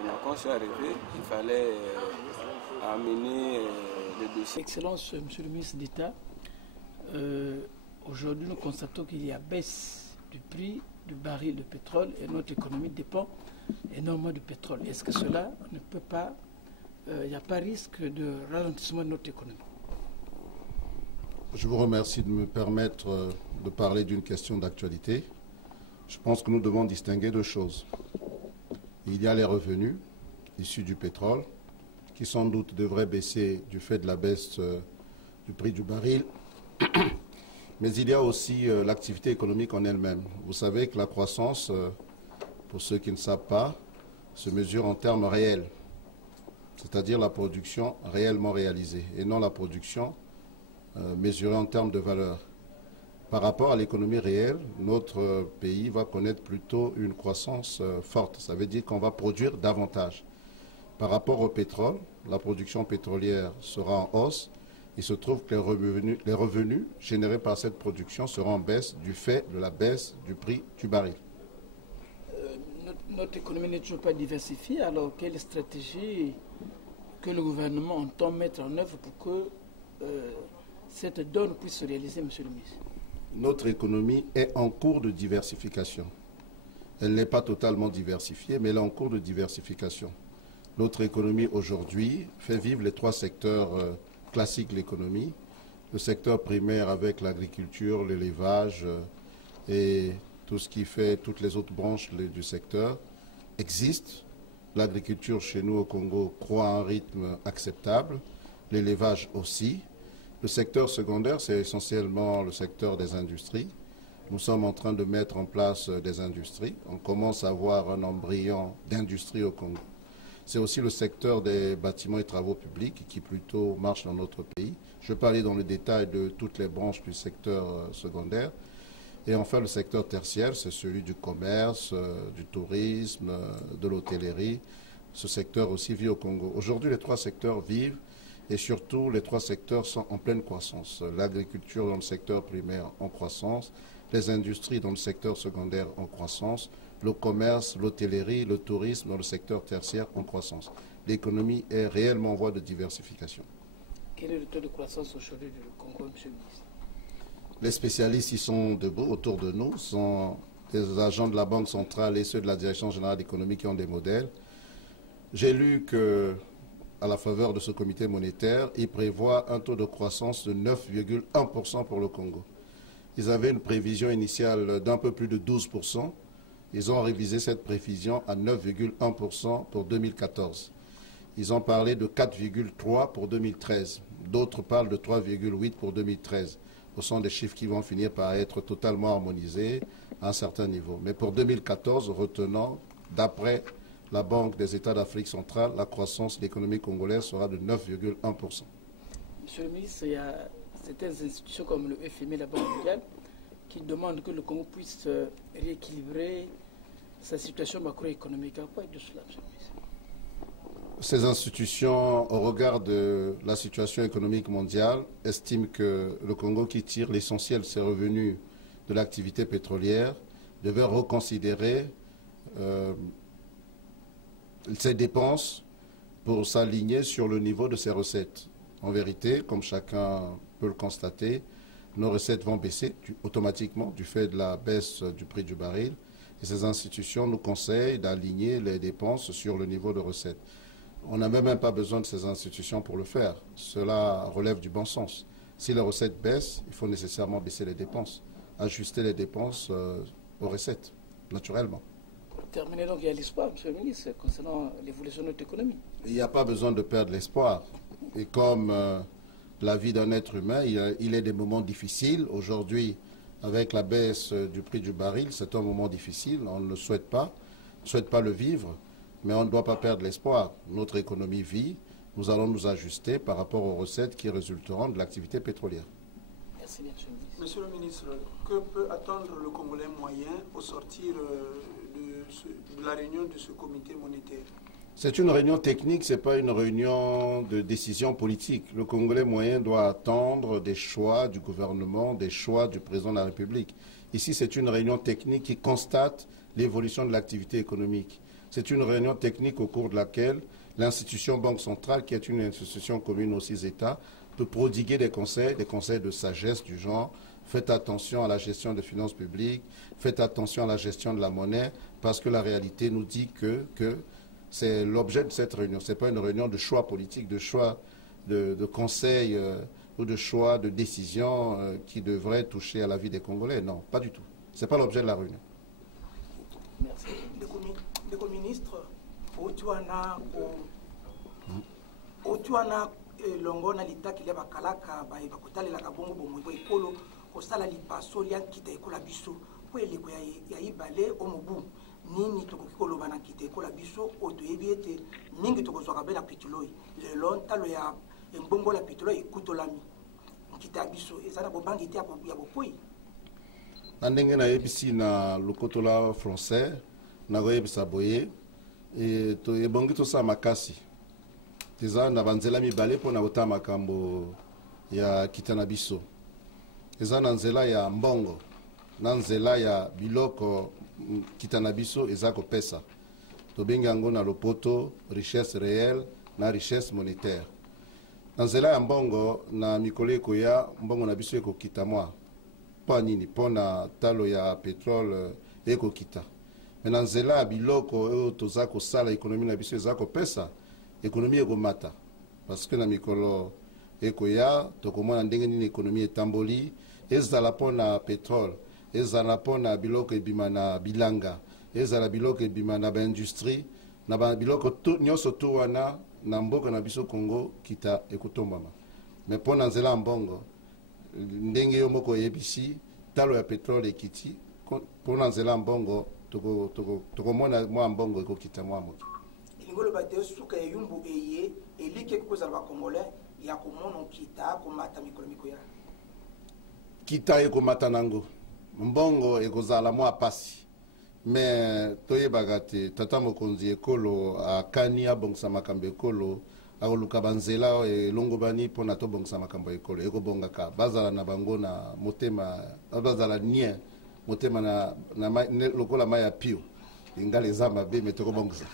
maintenant. Quand je suis arrivé, il fallait amener le dossier. Excellence, Monsieur le ministre d'État, aujourd'hui nous constatons qu'il y a baisse du prix du baril de pétrole et notre économie dépend énormément du pétrole. Est-ce que cela ne peut pas, il n'y a pas risque de ralentissement de notre économie? Je vous remercie de me permettre de parler d'une question d'actualité. Je pense que nous devons distinguer deux choses. Il y a les revenus issus du pétrole, qui sans doute devraient baisser du fait de la baisse du prix du baril. Mais il y a aussi l'activité économique en elle-même. Vous savez que la croissance, pour ceux qui ne savent pas, se mesure en termes réels, c'est-à-dire la production réellement réalisée, et non la production mesurée en termes de valeur. Par rapport à l'économie réelle, notre pays va connaître plutôt une croissance forte. Ça veut dire qu'on va produire davantage. Par rapport au pétrole, la production pétrolière sera en hausse. Il se trouve que les revenus générés par cette production seront en baisse du fait de la baisse du prix du baril. Notre économie n'est toujours pas diversifiée. Alors, quelle stratégie que le gouvernement entend mettre en œuvre pour que cette donne puisse se réaliser, Monsieur le ministre? Notre économie est en cours de diversification. Elle n'est pas totalement diversifiée, mais elle est en cours de diversification. Notre économie aujourd'hui fait vivre les trois secteurs classiques de l'économie. Le secteur primaire avec l'agriculture, l'élevage et tout ce qui fait toutes les autres branches du secteur existe. L'agriculture chez nous au Congo croît à un rythme acceptable, l'élevage aussi. Le secteur secondaire, c'est essentiellement le secteur des industries. Nous sommes en train de mettre en place des industries. On commence à avoir un embryon d'industrie au Congo. C'est aussi le secteur des bâtiments et travaux publics qui plutôt marche dans notre pays. Je ne vais pas aller dans le détail de toutes les branches du secteur secondaire. Et enfin, le secteur tertiaire, c'est celui du commerce, du tourisme, de l'hôtellerie. Ce secteur aussi vit au Congo. Aujourd'hui, les trois secteurs vivent. Et surtout, les trois secteurs sont en pleine croissance. L'agriculture dans le secteur primaire en croissance, les industries dans le secteur secondaire en croissance, le commerce, l'hôtellerie, le tourisme dans le secteur tertiaire en croissance. L'économie est réellement en voie de diversification. Quel est le taux de croissance aujourd'hui du Congo, Monsieur le ministre? Les spécialistes, ils sont debout autour de nous, sont des agents de la Banque centrale et ceux de la Direction générale d'économie qui ont des modèles. J'ai lu que à la faveur de ce comité monétaire, il prévoit un taux de croissance de 9,1% pour le Congo. Ils avaient une prévision initiale d'un peu plus de 12%. Ils ont révisé cette prévision à 9,1% pour 2014. Ils ont parlé de 4,3% pour 2013. D'autres parlent de 3,8% pour 2013. Ce sont des chiffres qui vont finir par être totalement harmonisés à un certain niveau. Mais pour 2014, retenons, d'après la Banque des États d'Afrique centrale, la croissance de l'économie congolaise sera de 9,1%. Monsieur le ministre, il y a certaines institutions comme le FMI et la Banque mondiale qui demandent que le Congo puisse rééquilibrer sa situation macroéconomique. À quoi est de cela, monsieur le ministre? Ces institutions, au regard de la situation économique mondiale, estiment que le Congo, qui tire l'essentiel de ses revenus de l'activité pétrolière, devait reconsidérer ses dépenses pour s'aligner sur le niveau de ses recettes. En vérité, comme chacun peut le constater, nos recettes vont baisser automatiquement du fait de la baisse du prix du baril. Et ces institutions nous conseillent d'aligner les dépenses sur le niveau de recettes. On n'a même pas besoin de ces institutions pour le faire. Cela relève du bon sens. Si les recettes baissent, il faut nécessairement baisser les dépenses, ajuster les dépenses aux recettes, naturellement. Pour terminer, donc, il y a l'espoir, monsieur le ministre, concernant l'évolution de notre économie. Il n'y a pas besoin de perdre l'espoir. Et comme la vie d'un être humain, il est des moments difficiles. Aujourd'hui, avec la baisse du prix du baril, c'est un moment difficile. On ne souhaite pas le vivre, mais on ne doit pas perdre l'espoir. Notre économie vit. Nous allons nous ajuster par rapport aux recettes qui résulteront de l'activité pétrolière. Merci bien, monsieur le ministre. Monsieur le ministre, que peut attendre le Congolais moyen au sortir de la réunion de ce comité monétaire? C'est une réunion technique, ce n'est pas une réunion de décision politique. Le Congolais moyen doit attendre des choix du gouvernement, des choix du président de la République. Ici, c'est une réunion technique qui constate l'évolution de l'activité économique. C'est une réunion technique au cours de laquelle l'institution Banque centrale, qui est une institution commune aux 6 États, peut prodiguer des conseils de sagesse du genre « Faites attention à la gestion des finances publiques, faites attention à la gestion de la monnaie », parce que la réalité nous dit que c'est l'objet de cette réunion. Ce n'est pas une réunion de choix politique, de choix de conseils ou de choix de décisions qui devraient toucher à la vie des Congolais. Non, pas du tout. Ce n'est pas l'objet de la réunion. Merci. Le ministre, Otuana Longona Litaki Leba Kalaka, Bakutale Lakabongo Bongo Ekolo, Kosala Lipaso, Liankita Ekola Biso, Kwele Yaibale, Omobu. Nini tokokolo bana kite ko la biso otoyebiete mingi tokozwaka bela pituloi le long talo ya mbongo la pituloi ekutolami kita biso ezana bobangi te ya bopoi na ndenge na yebisi na lokotola français na koyebisa boye e to ebongi to sa makasi teza na banzela mibale mpona kota makambo ya kita na biso eza na nzela ya mbongo na nzela ya biloko kita na biso eza kopesa tobengi yango na lopoto richesse réelle na richesse monétaire na nzela ya mbongo na mikolo ekoya mbongo na biso ekokita mwa mpo nini mpo na talo ya pétrole ekokita me na nzela ya biloko oyo toza kosala ekonomi na biso eza kopesa ekonomi ekomata parce que na mikolo ekoya tokomona ndenge nini ekonomi etamboli ezala mpo na pétrole ezala pona biloko ebima na bilanga ezala biloko ebima na baindustrie na biloko nyonso to wana na mboka na biso Congo kita ekotombama me pona nzela mbongo ndenge yo moko yebisi talo ya pétrole ekiti pona nzela mbongo tokomona mwa mbongo ekokita mwa moki ingolo bate suka yumbu eye elike kozala ba congolais ya komono kita komata mikolo mikoya kita ekomata nango mbongo ekozala mwa pasi me toyebaka te tata mokonzi ekolo akani abongisa makambo ekolo akoluka banzela elongobani mpona tobongisa makambo ekolo ekobongaka bazala na bango na motema bazala nie motema na lokola mai ya pio ingala eza mabe me tokobongisa